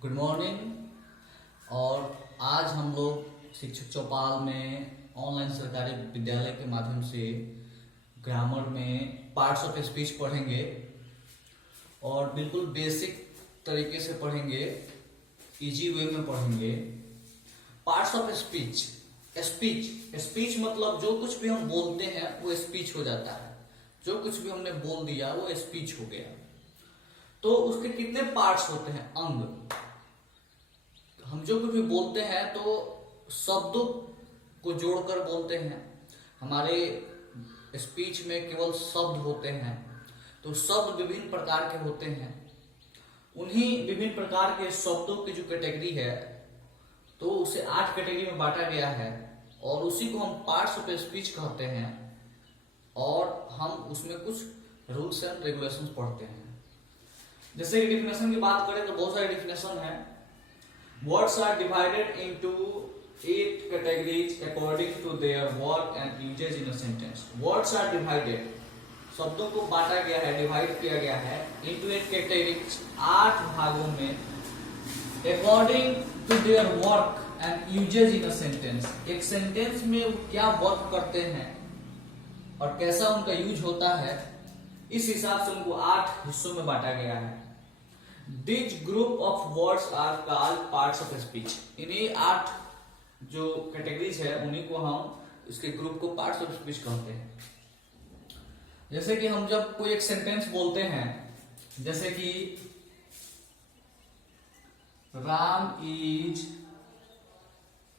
Good morning. और आज हम लोग शिक्षक चौपाल में ऑनलाइन सरकारी विद्यालय के माध्यम से ग्रामर में पार्ट्स ऑफ स्पीच पढ़ेंगे और बिल्कुल बेसिक तरीके से पढ़ेंगे, इजी वे में पढ़ेंगे। Parts of speech. स्पीच मतलब जो कुछ भी हम बोलते हैं वो स्पीच हो जाता है। जो कुछ भी हमने बोल दिया वो स्पीच हो गया। तो उसके कितने पार्ट्स होते हैं? अंग। हम जो कुछ भी बोलते हैं तो शब्दों को जोड़कर बोलते हैं। हमारे स्पीच में केवल शब्द होते हैं, तो शब्द विभिन्न प्रकार के होते हैं। उन्हीं विभिन्न प्रकार के शब्दों की जो कैटेगरी है तो उसे 8 कैटेगरी में बांटा गया है और उसी को हम पार्ट्स ऑफ स्पीच कहते हैं। और हम उसमें कुछ रूल्स एंड रेगुलेशंस पढ़ते हैं। जैसे कि डिफिनेशन की बात करें तो बहुत सारे डिफिनेशन है। Words are divided into 8 categories according to their work and usages in a sentence. Words are divided, शब्दों को बांटा गया है, डिवाइड किया गया है इनटू 8 कैटेगरीज, 8 भागों में, according to their work and usages in a sentence. एक सेंटेंस में वो क्या वर्क करते हैं और कैसा उनका यूज होता है, इस हिसाब से उनको 8 हिस्सों में बांटा गया है। These group of words are called parts of speech। इन्हीं 8 जो कैटेगरीज है उन्हीं को हम इसके ग्रुप को पार्ट्स ऑफ स्पीच कहते हैं। जैसे कि हम जब कोई एक सेंटेंस बोलते हैं, जैसे कि राम इज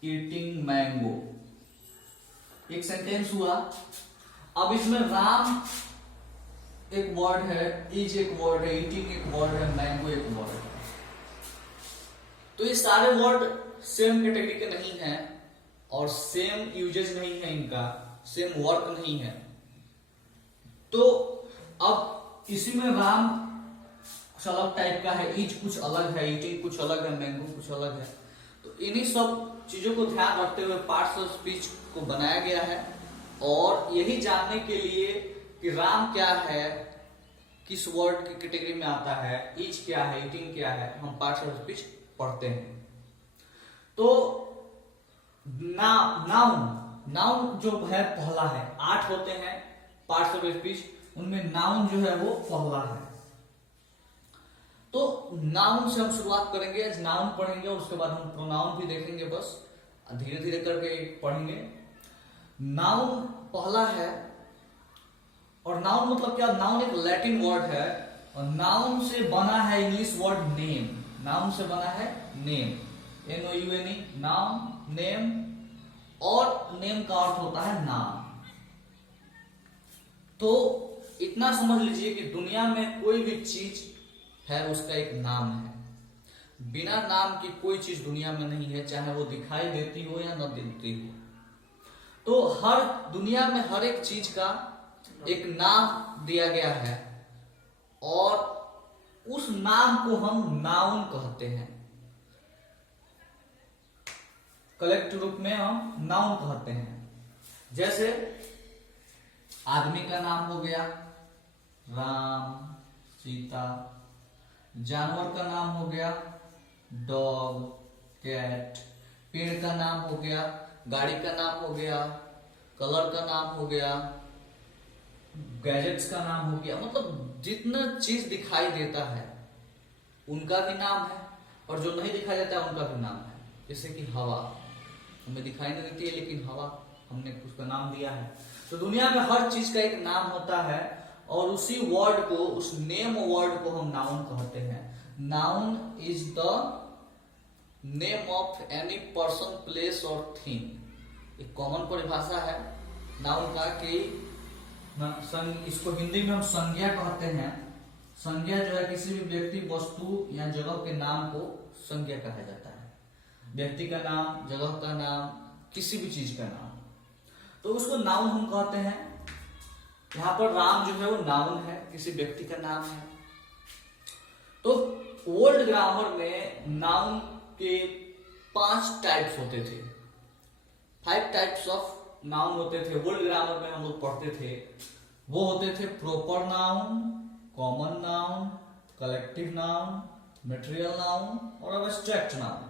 ईटिंग मैंगो, एक सेंटेंस हुआ। अब इसमें राम एक वर्ड है, इज एक वर्ड है, ईटिंग एक वर्ड है, मैंगो एक वर्ड है। तो ये सारे वर्ड सेम कैटेगरी के नहीं हैं और सेम यूजेज नहीं है, इनका सेम वर्क नहीं है। तो अब इसी में राम कुछ अलग टाइप का है, इज कुछ अलग है, ईटिंग कुछ अलग है, मैंगो कुछ अलग है। तो इन्हीं सब चीजों को ध्यान रखते हुए पार्ट्स ऑफ स्पीच को बनाया गया है। और यही जानने के लिए कि राम क्या है, किस वर्ड की कैटेगरी में आता है, इज क्या है, ईटिंग क्या है, हम पार्ट्स ऑफ स्पीच पढ़ते हैं। तो नाउन जो है पहला है। 8 होते हैं पार्ट्स ऑफ स्पीच, उनमें नाउन जो है वो पहला है। तो नाउन से हम शुरुआत करेंगे, आज नाउन पढ़ेंगे और उसके बाद हम प्रोनाउन भी देखेंगे। बस धीरे धीरे करके पढ़ेंगे। नाउन पहला है। और नाउन मतलब क्या? नाउन एक लैटिन वर्ड है और नाउन से बना है इंग्लिश वर्ड नेम। नाउन से बना है नेम, NOUNE, नाउन, नेम। और नेम का अर्थ होता है नाम। तो इतना समझ लीजिए कि दुनिया में कोई भी चीज है उसका एक नाम है। बिना नाम की कोई चीज दुनिया में नहीं है, चाहे वो दिखाई देती हो या न देती हो। तो हर दुनिया में हर एक चीज का एक नाम दिया गया है और उस नाम को हम नाउन कहते हैं। कलेक्टिव रूप में हम नाउन कहते हैं। जैसे आदमी का नाम हो गया राम, सीता। जानवर का नाम हो गया डॉग, कैट। पेड़ का नाम हो गया, गाड़ी का नाम हो गया, कलर का नाम हो गया, गैजेट्स का नाम हो गया। मतलब जितना चीज दिखाई देता है उनका भी नाम है और जो नहीं दिखाई देता है उनका भी नाम है। जैसे कि हवा हमें दिखाई नहीं देती है लेकिन हवा हमने उसका नाम दिया है। तो दुनिया में हर चीज का एक नाम होता है और उसी वर्ड को, उस नेम वर्ड को हम नाउन कहते हैं। Noun is the name of any person, place और थिंग। एक कॉमन परिभाषा है नाउन का कि इसको हिंदी में हम संज्ञा कहते हैं। संज्ञा जो है किसी भी व्यक्ति, वस्तु या जगह के नाम को संज्ञा कहा जाता है। व्यक्ति का नाम, जगह का नाम, किसी भी चीज का नाम, तो उसको नाउन हम कहते हैं। यहां पर राम जो है वो नाउन है, किसी व्यक्ति का नाम है। तो ओल्ड ग्रामर में नाउन के 5 टाइप्स होते थे। 5 टाइप्स ऑफ नाउन होते थे ओल्ड ग्रामर में, हम लोग पढ़ते थे। वो होते थे proper noun, common noun, collective noun, material noun और एब्स्ट्रैक्ट नाउन।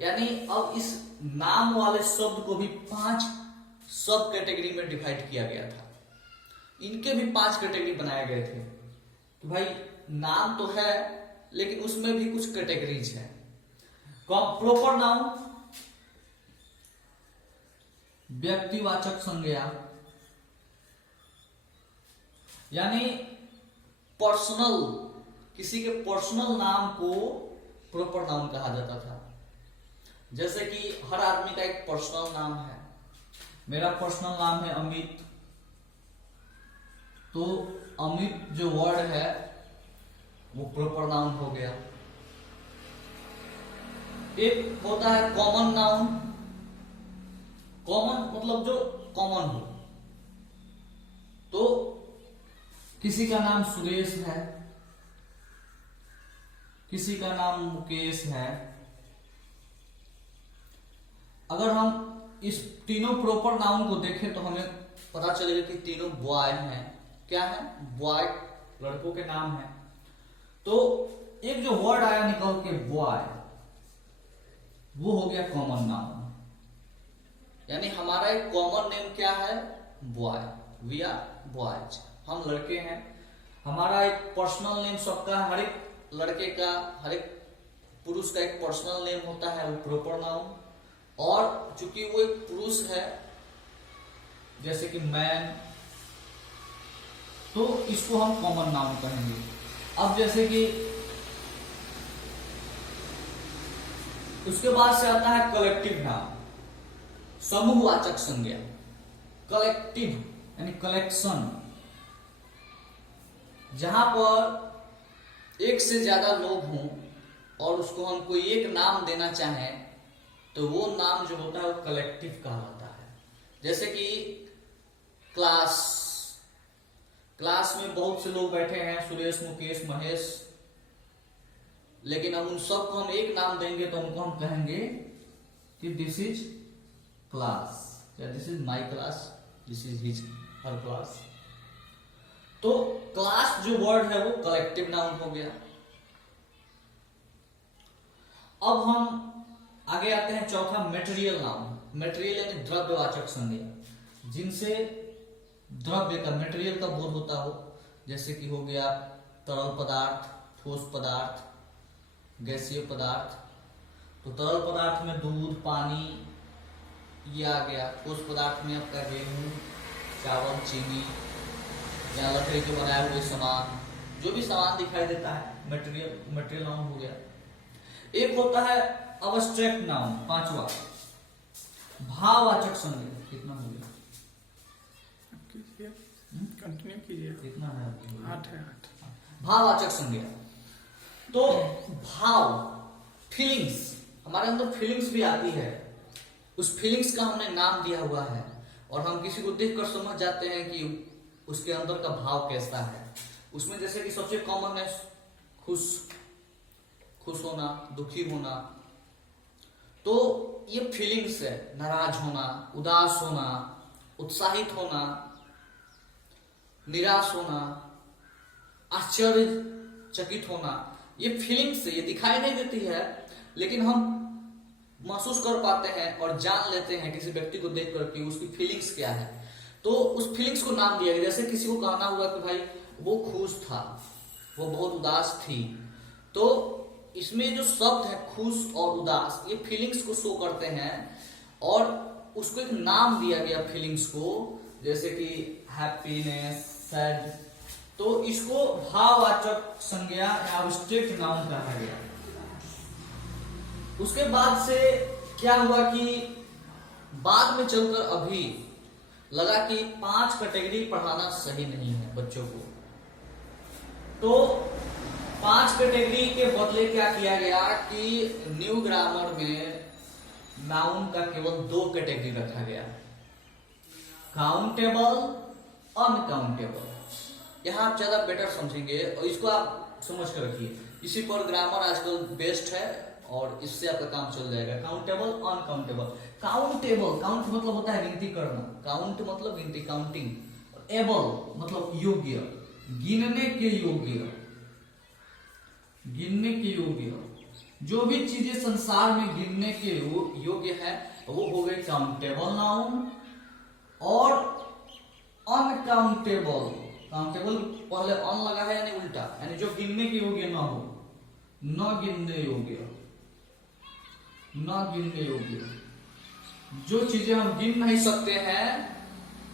यानी अब इस नाम वाले शब्द को भी 5 सब कैटेगरी में डिवाइड किया गया था। इनके भी 5 कैटेगरी बनाए गए थे कि भाई नाम तो है लेकिन उसमें भी कुछ कैटेगरीज है। प्रॉपर नाउन व्यक्तिवाचक संज्ञा, यानी पर्सनल, किसी के पर्सनल नाम को प्रॉपर नाउन कहा जाता था। जैसे कि हर आदमी का एक पर्सनल नाम है। मेरा पर्सनल नाम है अमित, तो अमित जो वर्ड है वो प्रॉपर नाउन हो गया। एक होता है कॉमन नाउन। कॉमन मतलब जो कॉमन हो। तो किसी का नाम सुरेश है, किसी का नाम मुकेश है। अगर हम इस तीनों प्रॉपर नाउन को देखें तो हमें पता चलेगा कि तीनों बॉय हैं। क्या है? बॉय, लड़कों के नाम है। तो एक जो वर्ड आया निकल के बॉय, वो हो गया कॉमन नाउन। यानी हमारा एक कॉमन नेम क्या है? बॉय। वी आर बॉयज, हम लड़के हैं। हमारा एक पर्सनल नेम सबका, हर एक लड़के का, हर एक पुरुष का एक पर्सनल नेम होता है, वो प्रॉपर नाउन। और चूंकि वो एक पुरुष है जैसे कि मैन, तो इसको हम कॉमन नाउन कहेंगे। अब जैसे कि उसके बाद से आता है कलेक्टिव नाउन, समूहवाचक संज्ञा। कलेक्टिव यानी कलेक्शन, जहां पर एक से ज्यादा लोग हों और उसको हम कोई एक नाम देना चाहें तो वो नाम जो होता है वो कलेक्टिव कहलाता है। जैसे कि क्लास में बहुत से लोग बैठे हैं, सुरेश, मुकेश, महेश, लेकिन अब उन सबको हम एक नाम देंगे तो उनको हम कहेंगे कि दिस इज क्लास, या this is my class, this is his her class. तो क्लास जो वर्ड है वो कलेक्टिव नाउन हो गया। अब हम आगे आते हैं चौथा, मटेरियल नाउन। मटेरियल यानी द्रव्यवाचक संज्ञा, जिनसे द्रव्य का, मटेरियल का बोध होता हो। जैसे कि हो गया तरल पदार्थ, ठोस पदार्थ, गैसीय पदार्थ। तो तरल पदार्थ में दूध, पानी, ये आ गया। ठोस पदार्थ में आपका गेहूं, चावल, चीनी या लकड़ी के बनाए हुए सामान, जो भी सामान दिखाई देता है मटेरियल नाउन हो गया। एक होता है अब्स्ट्रैक्ट नाउन, 5वां, भाववाचक संज्ञा। कितना हो गया? कंटिन्यू कीजिए। कितना है? 8 है। भाववाचक संज्ञा। तो भाव, फीलिंग्स, हमारे अंदर फीलिंग्स भी आती है। उस फीलिंग्स का हमने नाम दिया हुआ है और हम किसी को देखकर समझ जाते हैं कि उसके अंदर का भाव कैसा है। उसमें जैसे कि सबसे कॉमन है खुश होना, दुखी होना। तो ये फीलिंग्स है। नाराज होना, उदास होना, उत्साहित होना, निराश होना, आश्चर्यचकित होना, ये फीलिंग्स है। ये दिखाई नहीं देती है लेकिन हम महसूस कर पाते हैं और जान लेते हैं किसी व्यक्ति को देख कर कि उसकी फीलिंग्स क्या है। तो उस फीलिंग्स को नाम दिया गया। जैसे किसी को कहना हुआ कि भाई वो खुश था, वो बहुत उदास थी, तो इसमें जो शब्द है खुश और उदास, ये फीलिंग्स को शो करते हैं और उसको एक नाम दिया गया फीलिंग्स को, जैसे कि हैप्पीनेस, सैड। तो इसको भाववाचक संज्ञा या अब्स्ट्रैक्ट नाउन कहा गया। उसके बाद से क्या हुआ कि बाद में चलकर अभी लगा कि 5 कैटेगरी पढ़ाना सही नहीं है बच्चों को। तो 5 कैटेगरी के बदले क्या किया गया कि न्यू ग्रामर में नाउन का केवल 2 कैटेगरी रखा गया, काउंटेबल, अनकाउंटेबल। यहां आप ज्यादा बेटर समझेंगे और इसको आप समझ कर रखिए। इसी पर ग्रामर आजकल बेस्ट है और इससे आपका काम चल जाएगा। Countable, uncountable. काउंटेबल, काउंट मतलब होता है गिनती करना, काउंट मतलब गिनती, काउंटिंग। एबल मतलब योग्य, गिनने के योग्य। गिनने के योग्य, जो भी चीजें संसार में गिनने के योग्य है वो हो गए काउंटेबल नाउन। और अनकाउंटेबल, काउंटेबल पहले अन लगा है यानी उल्टा, यानी जो गिनने के योग्य ना हो, न गिनने योग्य, न गिनने योग्य, जो चीजें हम गिन नहीं सकते हैं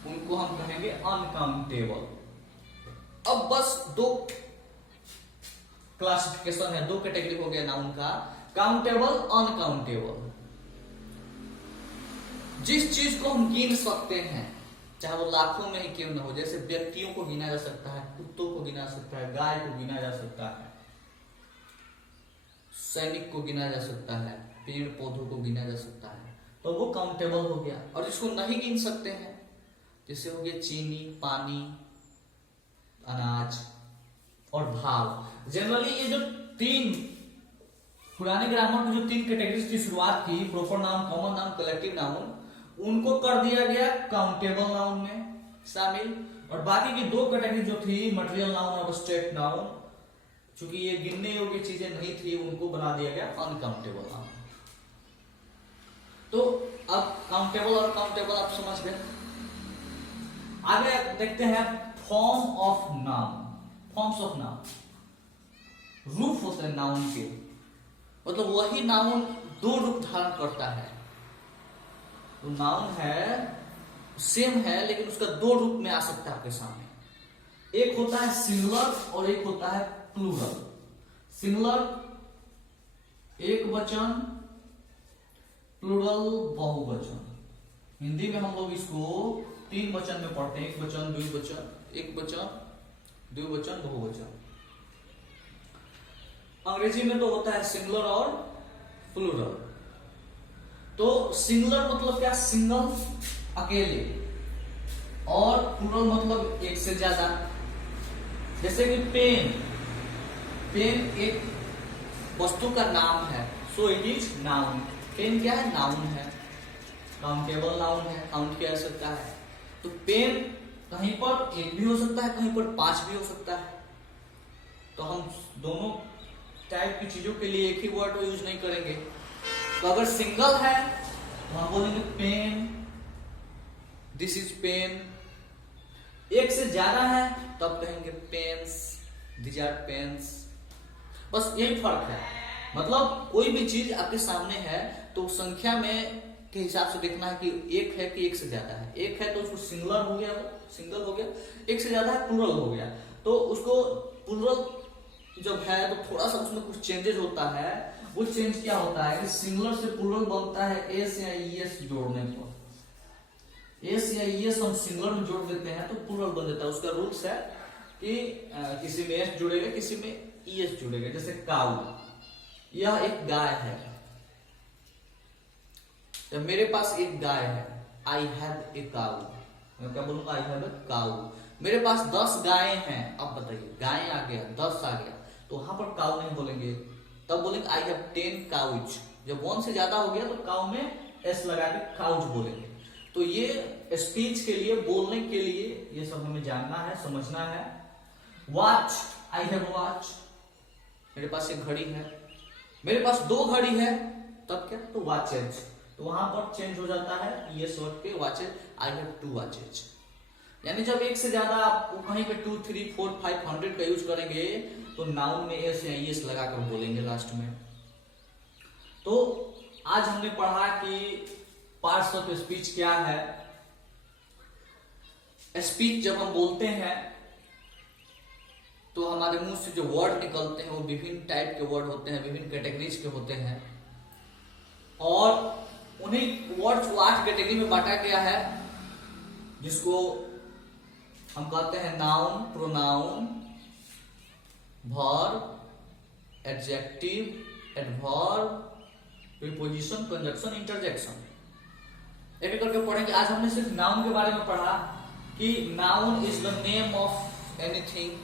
उनको हम कहेंगे अनकाउंटेबल। अब बस दो क्लासिफिकेशन है, दो कैटेगरी हो गया नाउन का, काउंटेबल अनकाउंटेबल। जिस चीज को हम गिन सकते हैं, चाहे वो लाखों में ही क्यों न हो, जैसे व्यक्तियों को गिना जा सकता है, कुत्तों को गिना जा सकता है, गाय को गिना जा सकता है, सैनिक को गिना जा सकता है, पेड़ पौधों को गिना जा सकता है, तो वो काउंटेबल हो गया। और जिसको नहीं गिन सकते हैं, जैसे हो गया चीनी, पानी, अनाज और भाव। जनरली ये जो तीन पुराने ग्रामर में जो तीन कैटेगरीज की शुरुआत की, proper noun, common noun, collective noun, उनको कर दिया गया काउंटेबल नाउन में शामिल। और बाकी की दो कैटेगरी जो थी, मटेरियल नाउन और एब्स्ट्रैक्ट नाउन, चूंकि ये गिनने योग्य चीजें नहीं थी, उनको बना दिया गया अनकाउंटेबल नाउन। तो अब काउंटेबल और काउंटेबल आप समझ गए। आगे देखते हैं form of noun. Forms of noun, रूप होते हैं नाउन के, मतलब वही नाउन दो रूप धारण करता है। तो नाउन है सेम है लेकिन उसका दो रूप में आ सकता है आपके सामने। एक होता है सिंगुलर और एक होता है प्लूरल। सिंगुलर एक वचन, प्लूरल बहुवचन। हिंदी में हम लोग इसको तीन वचन में पढ़ते हैं, एक वचन, द्विवचन, एक वचन, द्विवचन, बहुवचन। अंग्रेजी में तो होता है सिंगुलर और प्लूरल। तो सिंगुलर मतलब क्या, सिंगल, अकेले, और प्लूरल मतलब एक से ज्यादा। जैसे कि पेन, पेन एक वस्तु का नाम है, so it is noun. Pen क्या है, नाउन है, काउंटेबल नाउन है, काउंट किया जा सकता है। तो पेन कहीं पर एक भी हो सकता है, कहीं पर पांच भी हो सकता है। तो हम दोनों टाइप की चीजों के लिए एक ही वर्ड यूज नहीं करेंगे। तो अगर सिंगल है तो हम बोलेंगे पेन, दिस इज पेन। एक से ज्यादा है तब कहेंगे पेन्स, दिस आर पेन्स। बस यही फर्क है। मतलब कोई भी चीज आपके सामने है तो संख्या में के हिसाब से देखना है कि एक है कि एक से ज्यादा है। एक है तो उसको सिंगुलर हो गया, सिंगल हो गया, एक से ज्यादा है प्लूरल हो गया। तो उसको प्लूरल जब है तो थोड़ा सा उसमें कुछ चेंजेस होता है। वो चेंज क्या होता है कि सिंगुलर से प्लूरल बनता है एस या ईएस जोड़ने पर। एस या ईएस हम सिंगुलर में जोड़ देते हैं तो प्लूरल बन जाता है। उसका रूल्स है कि किसी में एस जुड़ेगा, किसी में ईएस जुड़ेगा। जैसे काऊ, यह एक गाय है, जब मेरे पास एक गाय है, आई हैव ए काऊ, मैं क्या बोलूंगा, आई हैव ए काऊ। मेरे पास 10 गायें हैं, अब बताइए गायें आ गया, 10 आ गया, तो वहां पर काऊ नहीं बोलेंगे, तब बोलेंगे आई हैव 10 काउज। जब 1 से ज्यादा हो गया तो काऊ में एस लगा के काउज बोलेंगे। तो ये स्पीच के लिए, बोलने के लिए ये सब हमें जानना है, समझना है। वॉच, आई हैव वॉच, मेरे पास एक घड़ी है। मेरे पास 2 घड़ी है तब क्या, तो वॉचेज, तो वहां पर चेंज हो जाता है ये वर्ड के वॉचेज, आई हैव 2 वॉचेज। यानी जब एक से ज्यादा आप कहीं पे 2, 3, 4, 5, 100 का यूज करेंगे तो नाउन में एस या ईएस लगाकर बोलेंगे लास्ट में। तो आज हमने पढ़ा कि पार्ट्स ऑफ स्पीच क्या है। स्पीच जब हम बोलते हैं तो हमारे मुंह से जो वर्ड निकलते हैं वो विभिन्न टाइप के वर्ड होते हैं, विभिन्न कैटेगरीज के होते हैं, और उन्हीं वर्ड्स को 8 कैटेगरी में बांटा गया है, जिसको हम कहते हैं noun, pronoun, verb, adjective, adverb, preposition, conjunction, interjection. एक एक करके पढ़ेंगे। आज हमने सिर्फ नाउन के बारे में पढ़ा कि noun is the name of anything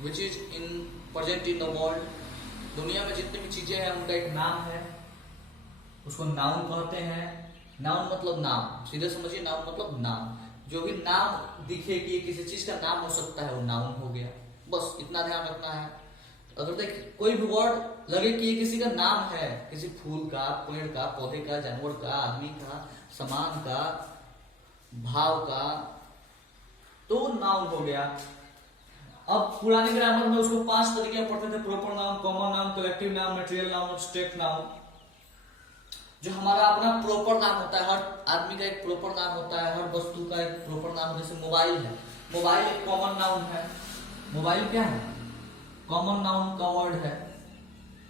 which is in present in the world. दुनिया में जितनी भी चीजें हैं उनका एक नाम है, उसको नाउन कहते हैं। नाउन मतलब नाम, सीधे समझिए, नाउन मतलब नाम। जो भी नाम दिखे कि किसी चीज का नाम हो सकता है वो नाउन हो गया। बस इतना ध्यान रखना है। अगर देख कोई भी वर्ड लगे कि ये किसी का नाम है, किसी फूल का, पेड़ का, पौधे का, जानवर का, आदमी का, सामान का, भाव का, तो नाउन हो गया। अब पुराने ग्रामर में उसको 5 तरीके पढ़ते थे, proper noun, common noun, collective noun, material noun, abstract noun. जो हमारा अपना प्रॉपर नाम होता है, हर आदमी का एक प्रॉपर नाम होता है, हर वस्तु का एक प्रॉपर नाम, जैसे मोबाइल है, मोबाइल एक कॉमन नाउन है। मोबाइल क्या है? कॉमन नाउन का वर्ड है,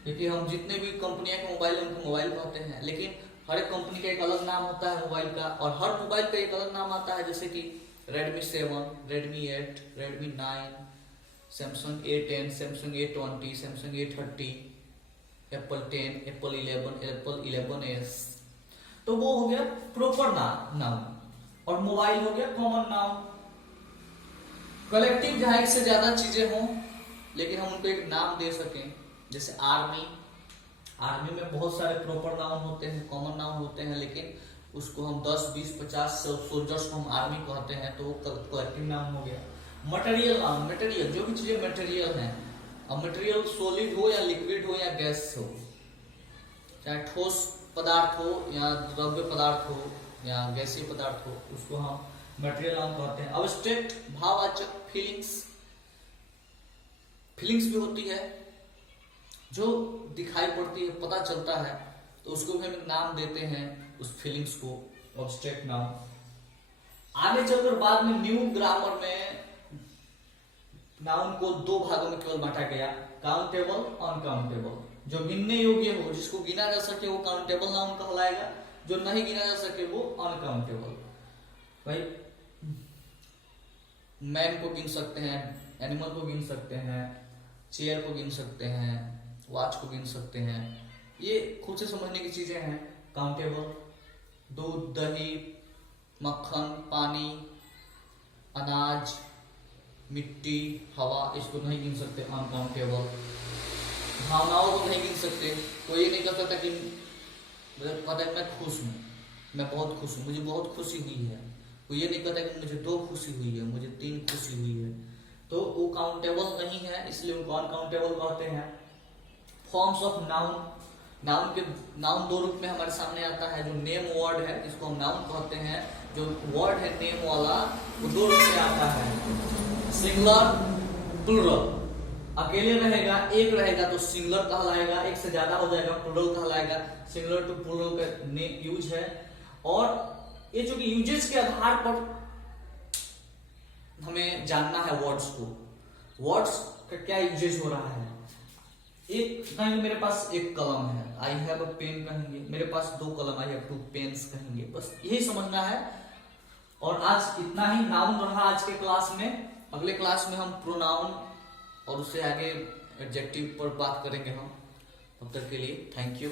क्योंकि हम जितने भी कंपनियां के मोबाइल है उनको मोबाइल कहते हैं, लेकिन हर एक कंपनी का एक अलग नाम होता है मोबाइल का, और हर मोबाइल का एक अलग नाम आता है, जैसे कि Redmi 7, Redmi 8, Redmi 9, Samsung A10, Samsung A20, Samsung A30, Apple 10, Apple 11, Apple 11s। तो वो हो गया प्रॉपर नाउन, और मोबाइल हो गया कॉमन नाउन। कलेक्टिव जहां एक से ज्यादा चीजें हों लेकिन हम उनको एक नाम दे सकें, जैसे आर्मी। आर्मी में बहुत सारे प्रॉपर नाउन होते हैं, कॉमन नाउन होते हैं, लेकिन उसको हम 10, 20, 50 सोल्जर्स को हम आर्मी कहते हैं, तो वो कलेक्टिव नाउन हो गया। मटेरियल नाउन, मटेरियल जो भी चीजें मटेरियल हैं, अब मटेरियल सॉलिड हो या लिक्विड हो या गैस हो, चाहे ठोस पदार्थ हो या द्रव्य पदार्थ हो या गैसीय पदार्थ हो, उसको हम मटेरियल नाउन कहते हैं। एब्स्ट्रैक्ट भाववाचक, फीलिंग्स, फीलिंग्स भी होती है जो दिखाई पड़ती है, पता चलता है, तो उसको भी हम एक नाम देते हैं, उस फीलिंग्स को, एब्स्ट्रैक्ट नाउन। आगे चलकर बाद में न्यू ग्रामर में नाउन को 2 भागों में केवल बांटा गया, काउंटेबल, अनकाउंटेबल। जो गिनने योग्य हो, जिसको गिना जा सके, वो काउंटेबल नाउन कहलाएगा, जो नहीं गिना जा सके वो अनकाउंटेबल। भाई मैन को गिन सकते हैं, एनिमल को गिन सकते हैं, चेयर को गिन सकते हैं, वॉच को गिन सकते हैं, ये खुद से समझने की चीजें हैं। काउंटेबल दूध, दही, मक्खन, पानी, अनाज, मिट्टी, हवा, इसको नहीं गिन सकते, अनकाउंटेबल। भावनाओं को नहीं गिन सकते, कोई ये नहीं कह सकता कि मुझे पता है मैं खुश हूँ, मैं बहुत खुश हूँ, मुझे बहुत खुशी हुई है। कोई ये नहीं कहता कि मुझे 2 खुशी हुई है, मुझे 3 खुशी हुई है, तो वो काउंटेबल नहीं है, इसलिए उनको अनकाउंटेबल कहते हैं। फॉर्म्स ऑफ नाउन, नाउन 2 रूप में हमारे सामने आता है। जो नेम वर्ड है, इसको हम नाउन कहते हैं, जो वर्ड है नेम वाला, वो 2 रूप में आता है, सिंगुलर, प्लूरल। अकेले रहेगा, एक रहेगा तो सिंगुलर कहलाएगा, एक से ज्यादा हो जाएगा प्लूरल कहलाएगा। सिंगुलर टू प्लूरल का यूज है, और ये जो कि यूजेस के आधार पर हमें जानना है वर्ड्स को, वर्ड्स का क्या यूजेस हो रहा है। एक कहेंगे मेरे पास एक कलम है, आई हैव अ पेन कहेंगे, मेरे पास 2 कलम, आई हैव 2 पेन्स कहेंगे, बस यही समझना है। और आज इतना ही नाउन रहा आज के क्लास में। अगले क्लास में हम प्रोनाउन और उससे आगे एडजेक्टिव पर बात करेंगे हम। तब तक के लिए थैंक यू।